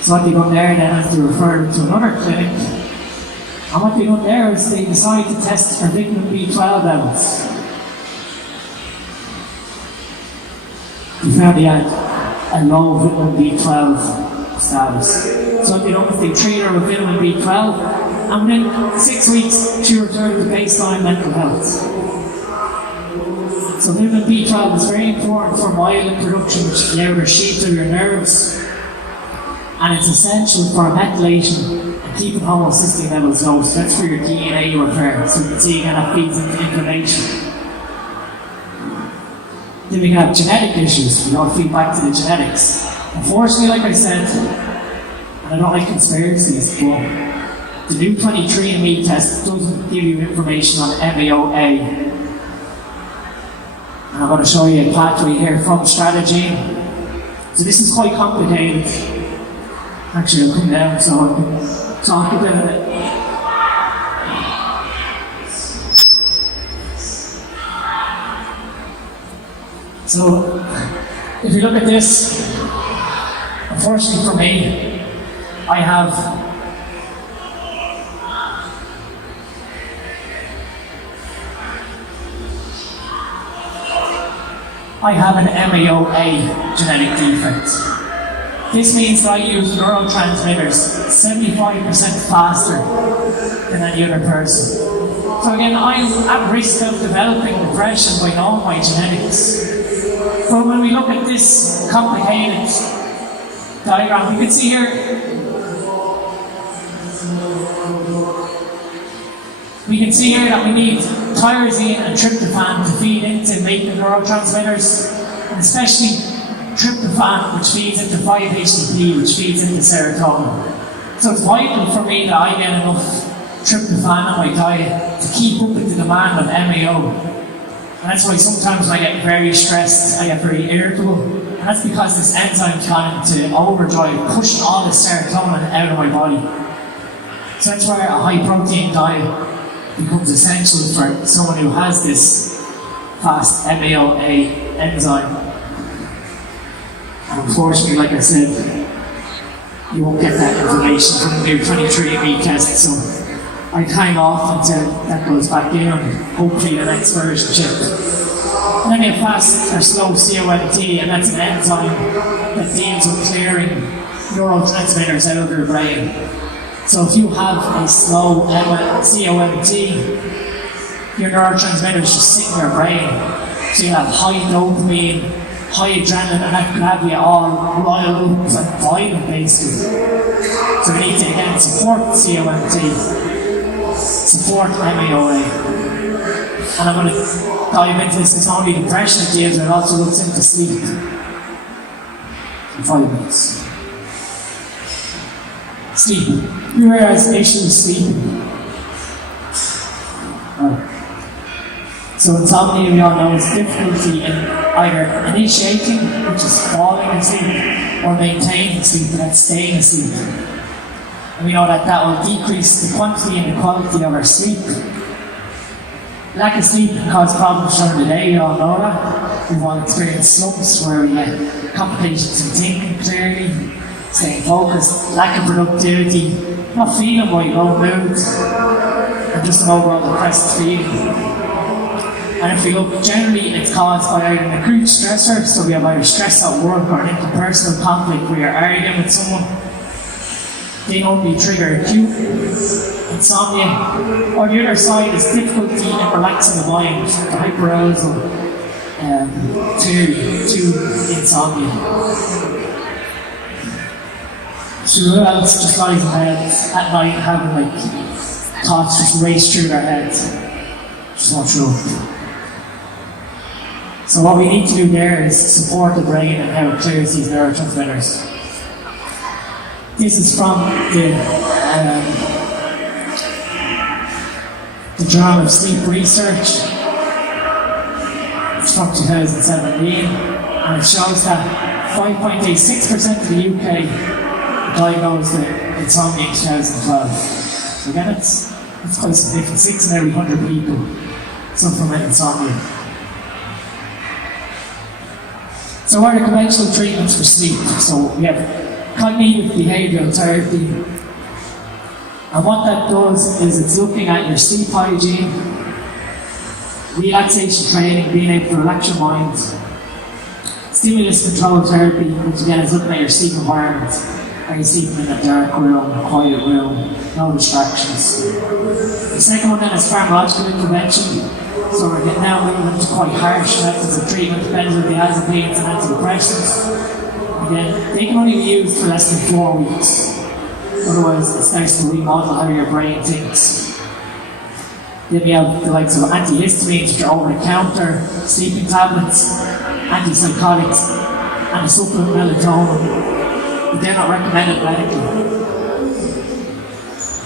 So what they done there then is they referred her to another clinic. And what they done there is they decided to test her vitamin B12 levels. They found they had a low vitamin B12 status. So what they done is they treated her with vitamin B12, and within 6 weeks she returned to baseline mental health. So vitamin B12 is very important for myelin production, which allows the sheath of your nerves, and it's essential for methylation and keeping homocysteine levels low. So that's for your DNA repair. So you can see again that feeds into inflammation. Then we can have genetic issues. We all feed back to the genetics. Unfortunately, like I said, and I don't like conspiracies, but the new 23andMe test doesn't give you information on MAOA. And I'm going to show you a pathway here from strategy. So this is quite complicated. Actually, I'll come down so I can talk about it. So, if you look at this, unfortunately for me, I have an MAOA genetic defect. This means that I use neurotransmitters 75% faster than any other person. So again, I'm at risk of developing depression by knowing my genetics. But when we look at this complicated diagram, you can see here, that we need tyrosine and tryptophan to feed into making neurotransmitters, and especially tryptophan, which feeds into 5-HTP, which feeds into serotonin. So it's vital for me that I get enough tryptophan on my diet to keep up with the demand of MAO. And that's why sometimes when I get very stressed, I get very irritable. And that's because this enzyme trying to overdrive, pushing all the serotonin out of my body. So that's why a high protein diet becomes essential for someone who has this fast MAOA enzyme. And unfortunately, like I said, you won't get that information from the new 23andMe test, so I hang off until that goes back in and hopefully the next version checked. And then you have fast or slow COMT, and that's an enzyme that deals with clearing neurotransmitters out of your brain. So if you have a slow COMT, your neurotransmitters just sit in your brain. So you have high dopamine, high adrenaline, and that can have you all riled up and violent basically. So we need to again support COMT, support MAOA. And I'm going to dive into this. It's not only depression it deals with, it also looks into sleep. In 5 minutes. Sleep. You realize the issue is sleeping. Right. So insomnia, we all know, is difficulty in either initiating, which is falling asleep, or maintaining sleep, and that's staying asleep. And we know that that will decrease the quantity and the quality of our sleep. Lack of sleep can cause problems during the day, you all know that. We've all experienced slumps where we get complications in thinking clearly, staying focused, lack of productivity, not feeling by your own mood, and just an overall depressed feeling. And if we look, generally it's caused by either an acute stressor, so we have either stress at work or an interpersonal conflict where you're arguing with someone. They normally trigger acute insomnia. Or the other side is difficulty in relaxing the mind, the hyperarousal to insomnia. So who else just lies in bed at night having like thoughts just race through their heads? Just not true. So what we need to do there is support the brain and how it clears these neurotransmitters. This is from the Journal of Sleep Research. It's from 2017, and it shows that 5.86% of the UK diagnosed with insomnia in 2012. So again, it's quite significant. 6 in every 100 people suffer from insomnia. So what are the conventional treatments for sleep? So we have cognitive behavioural therapy. And what that does is it's looking at your sleep hygiene, relaxation training, being able to relax your mind, stimulus control therapy, which again is looking at your sleep environment. Are you sleeping in a dark room, a quiet room, no distractions? The second one then is pharmacological intervention. So we're getting now moving into quite harsh methods of treatment, benzodiazepines and antidepressants. Again, they can only be used for less than 4 weeks. Otherwise, it starts to remodel how your brain thinks. Then we have the likes of antihistamines, which are over-the-counter, sleeping tablets, antipsychotics, and a supplement melatonin. But they're not recommended medically.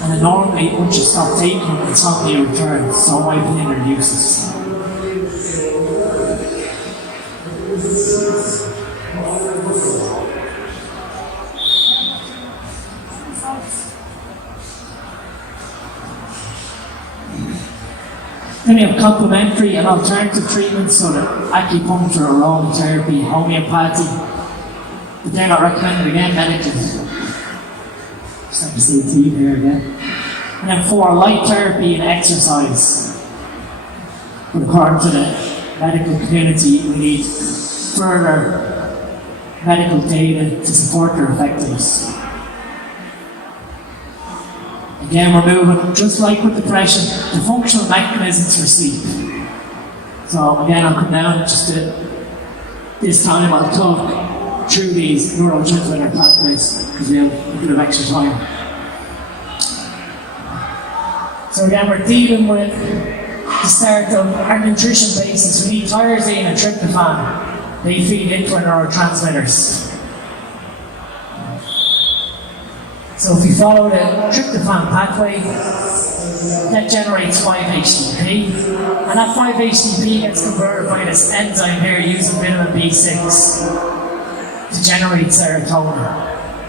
And then normally, once you stop taking them, insomnia returns. So in my opinion, they're useless. Then we have complementary and alternative treatments, so that acupuncture, aromatherapy, homeopathy, but they're not recommended again medically. Just like to see the team here again. And then 4, light therapy and exercise. But according to the medical community, we need further medical data to support their effectiveness. Again, we're moving, just like with depression, the functional mechanisms for sleep. So again, I'll come down just to this time, I'll talk through these neurotransmitter pathways because we have a bit of extra time. So again, we're dealing with the start of our nutrition basis. We need tyrosine and tryptophan. They feed into our neurotransmitters. So if we follow the tryptophan pathway, that generates 5-HTP, and that 5-HTP gets converted by this enzyme here using vitamin B6 to generate serotonin,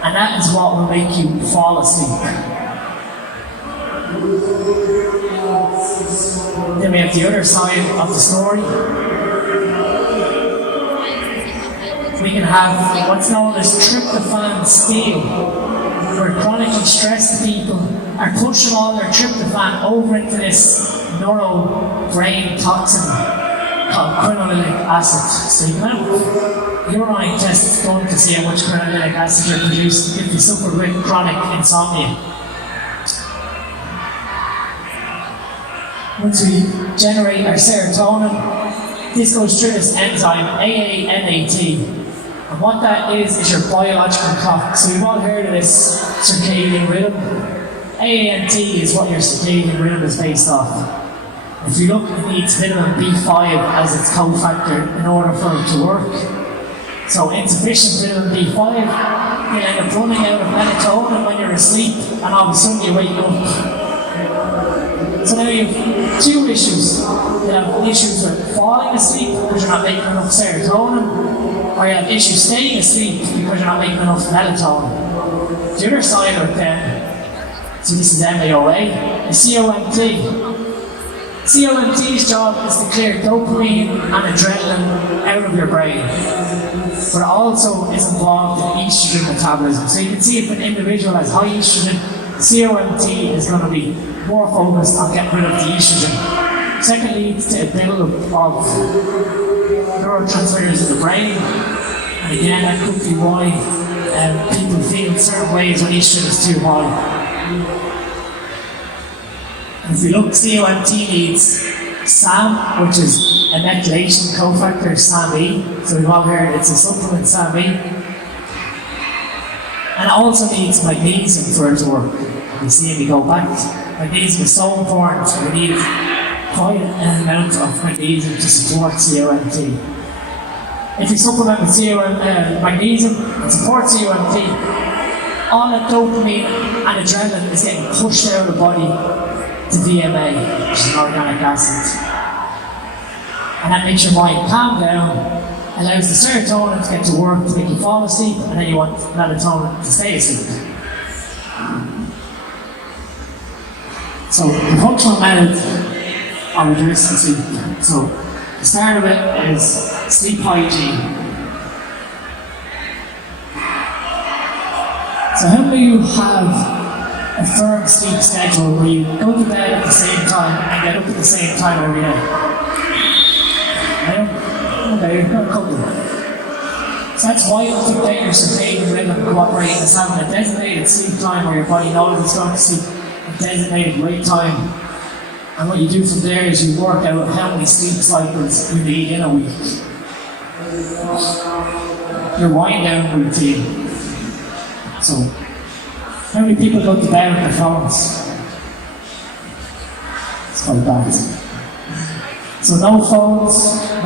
and that is what will make you fall asleep. Then we have the other side of the story. We can have what's known as tryptophan steal, where chronically stressed people are pushing all their tryptophan over into this neuro-brain toxin called quinolytic acid. So you can have urine tests done to see how much quinolytic acid you're producing if you suffer with chronic insomnia. Once we generate our serotonin, this goes through this enzyme, AANAT. And what that is your biological clock. So we've all heard of this circadian rhythm. AANT is what your circadian rhythm is based off. If you look, it needs vitamin B5 as its cofactor in order for it to work. So insufficient vitamin B5, you end up running out of melatonin when you're asleep, and all of a sudden you wake up. So now you have two issues. You have issues with falling asleep because you're not making enough serotonin, or you have issues staying asleep because you're not making enough melatonin. The other side of it then, so this is MAOA, is COMT. COMT's job is to clear dopamine and adrenaline out of your brain, but it also is involved in estrogen metabolism. So you can see if an individual has high estrogen, COMT is going to be more focused on getting rid of the estrogen. Second leads to a build-up of neurotransmitters in the brain, and again that could be why people feel certain ways when estrogen is too high. And if we look, COMT needs SAM, which is a methylation cofactor, SAM-E. So we've all heard it's a supplement, SAM-E. And it also needs magnesium for it to work. You see, if we go back, magnesium is so important. We need quite an amount of magnesium to support COMT. If you supplement with magnesium and support COMT, all that dopamine and adrenaline is getting pushed out of the body to DMA, which is an organic acid. And that makes your mind calm down, allows the serotonin to get to work to make you fall asleep, and then you want melatonin to stay asleep. So the functional method of reducing sleep. So the start of it is sleep hygiene. So how do you have a firm sleep schedule where you go to bed at the same time and get up at the same time every day? Okay, you're not couple. So that's why you think that your circadian rhythm cooperating is having a designated sleep time where your body knows it's going to sleep a designated wake time. And what you do from there is you work out how many sleep cycles you need in a week. Your wind down routine. So, how many people go to bed with their phones? It's quite bad. So no phones,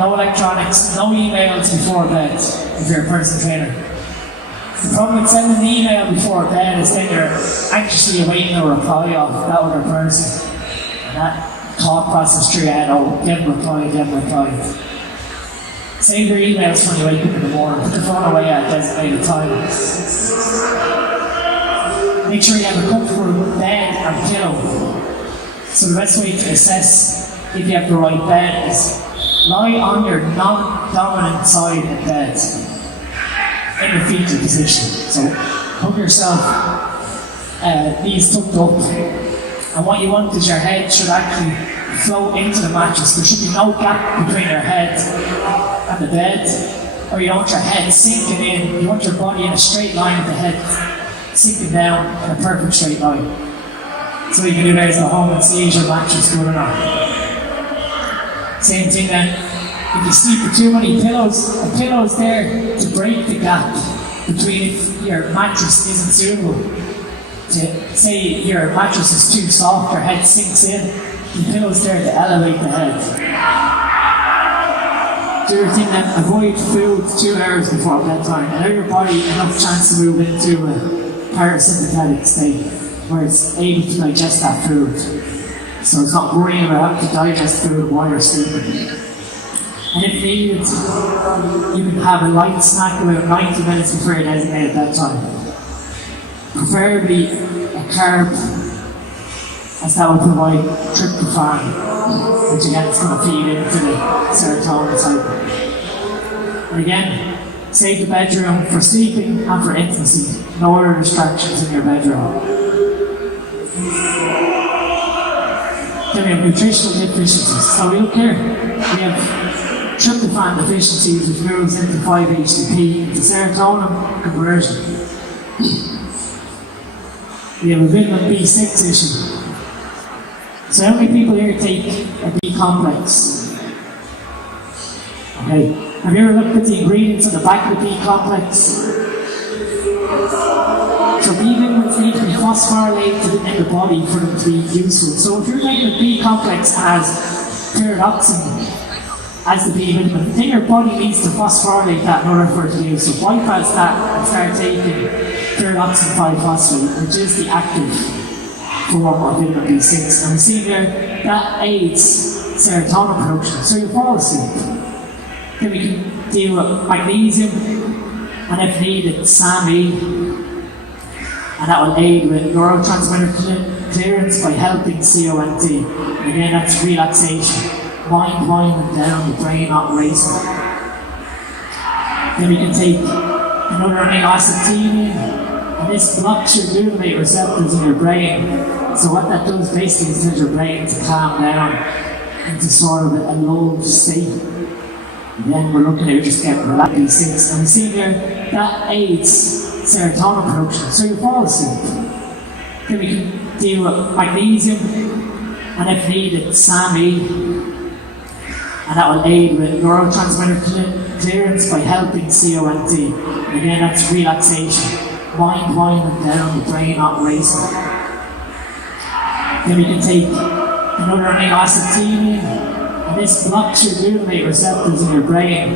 no electronics, no emails before bed if you're a personal trainer. The problem with sending an email before bed is then you're anxiously awaiting a reply of that other person. And that thought process through your head, oh, get a reply. Save your emails when you wake up in the morning. Put the phone away at a designated time. Make sure you have a comfortable bed and pillow. So the best way to assess if you have the right bed is lie on your non-dominant side in bed in the fetal position. So put yourself knees tucked up, and what you want is your head should actually float into the mattress. There should be no gap between your head and the bed, or you don't want your head sinking in. You want your body in a straight line with the head sinking down in a perfect straight line. So you can do that at home and see is your mattress good or not. Same thing then, if you sleep with too many pillows, a pillow is there to break the gap between if your mattress isn't suitable. Say your mattress is too soft, your head sinks in, the pillow is there to elevate the head. Do your thing then, avoid food 2 hours before bedtime. Allow your body enough chance to move into a parasympathetic state where it's able to digest that food. So it's not worrying about having to digest food while you're sleeping. And if needed, you can have a light snack about 90 minutes before your designated bedtime. Preferably a carb, as that will provide tryptophan, which again is going to feed into the serotonin cycle. And again, save the bedroom for sleeping and for intimacy. No other distractions in your bedroom. Then we have nutritional deficiencies. So we look here, we have tryptophan deficiencies, which moves into 5-HTP into serotonin conversion. We have a vitamin B6 issue. So how many people here take a B complex? Okay. Have you ever looked at the ingredients on the back of the B complex? So B vitamins need to be phosphorylated in the body for them to be useful. So if you're taking a B complex as pyridoxine, as the B vitamin, then your body needs to phosphorylate that in order for it to be used. So bypass that and start taking pyridoxine 5-phosphate, which is the active form of vitamin B6. And we see there that aids serotonin production, so you fall asleep. Then we can deal with magnesium, and if needed, SAMe, and that will aid with neurotransmitter clearance by helping COMT. And again, that's relaxation, mind winding down, the brain not racing. Then we can take another amino acid theanine, and this blocks your glutamate receptors in your brain. So what that does basically is tells your brain to calm down into sort of a lulled state. And then we're looking at just getting relaxed B6, and we see there that aids serotonin production, so you fall asleep. Then we can deal with magnesium, and if needed, SAMe, and that will aid with neurotransmitter clearance by helping COMT. And again, that's relaxation, mind winding down, the brain not racing. Then we can take another amino acid theanine, and this blocks your glutamate receptors in your brain.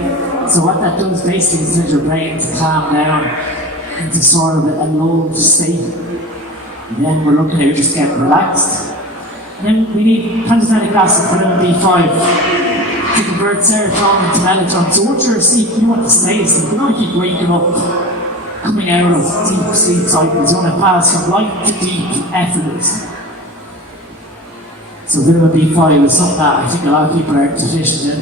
So what that does basically is tells your brain to calm down into sort of a lulled state. And then we're looking at just getting relaxed. And then we need pantothenic acid, vitamin B5, to convert serotonin to melatonin. So once you're asleep, you want to stay asleep. You don't keep waking up, coming out of deep sleep cycles. You want to pass from light to deep, effortless. So vitamin B5 is something that I think a lot of people are deficient in.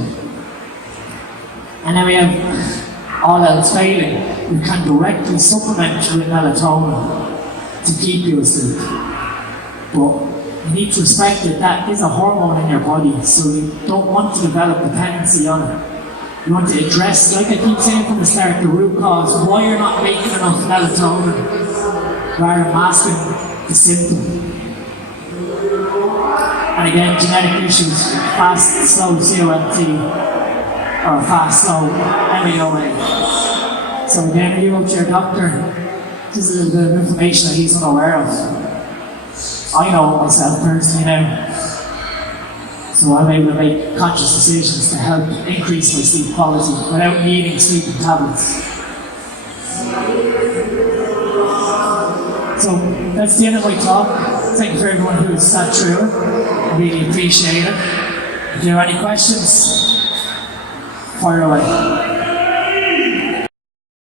And then we have all else failing. You can directly supplement with melatonin to keep you asleep. But you need to respect that that is a hormone in your body, so you don't want to develop dependency on it. You want to address, like I keep saying from the start, the root cause, why you're not making enough melatonin, rather than masking the symptom. And again, genetic issues, fast, slow COMT, or fast, slow MAOA. So again, if you go to your doctor, this is a bit of information that he's unaware of. I know myself personally now. So I'm able to make conscious decisions to help increase my sleep quality without needing sleeping tablets. So that's the end of my talk. Thank you for everyone who sat through it. I really appreciate it. If you have any questions, fire away.